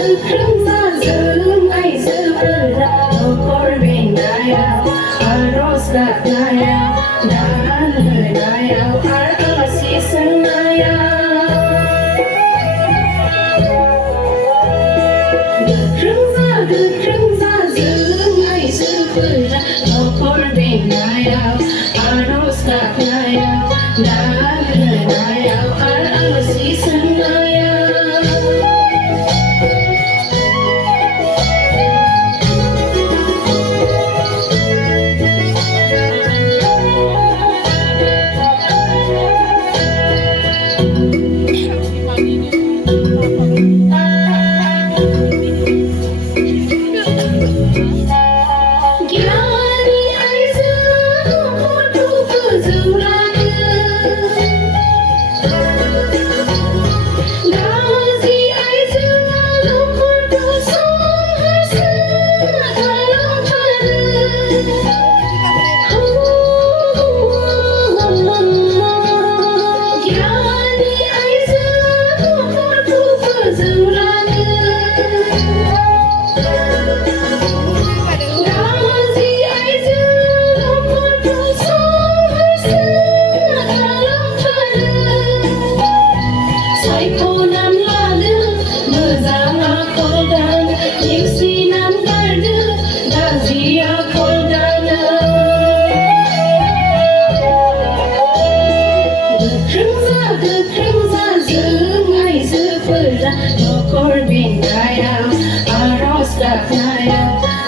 Gwkrwng Jwng Aijwfwra Gwkrwng Aros Gwkrwng Dan Hynayal Ar Alasi Senayal Gwkrwng Jwng Aijwfwra Gwkrwng Aros Gwkrwng Dan Hynayal Ar Alasi Senayal Gwkrwng Aros Gwkrwng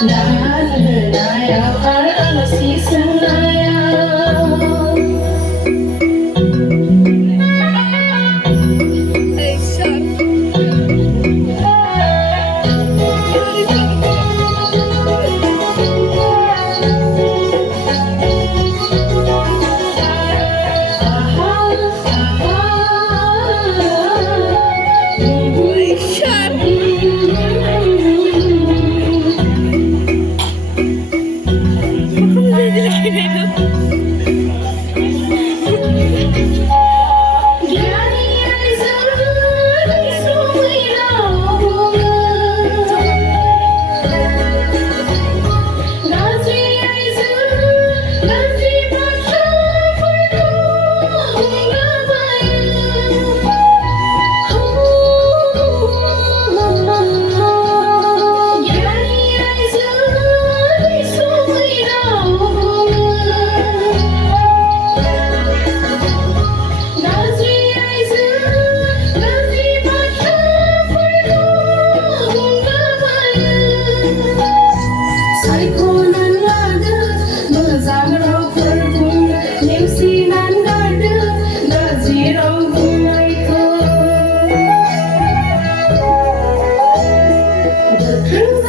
Dan Hynayal Ar Alasi Senayal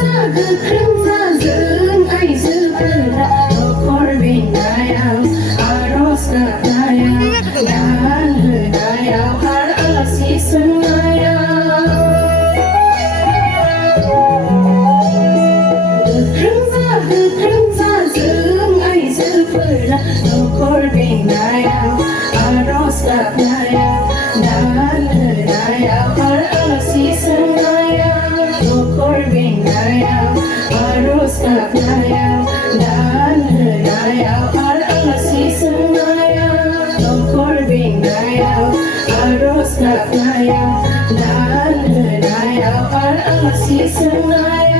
Gwkrwng Jwng Aijwfwra Gwkrwng Aros Gwkrwng Dan Hynayal Ar Alasi Senayal Gwkrwng Jwng Aijwfwra Gwkrwng Aros Gwkrwng Dan Hynayal Ar Alasi Senayal Gwkrwng Aros Gwkrwng Dan Hynayal Ar Alasi Senayal Gwkrwng Aros Gwkrwng Dan Hynayal Ar Alasi Senayal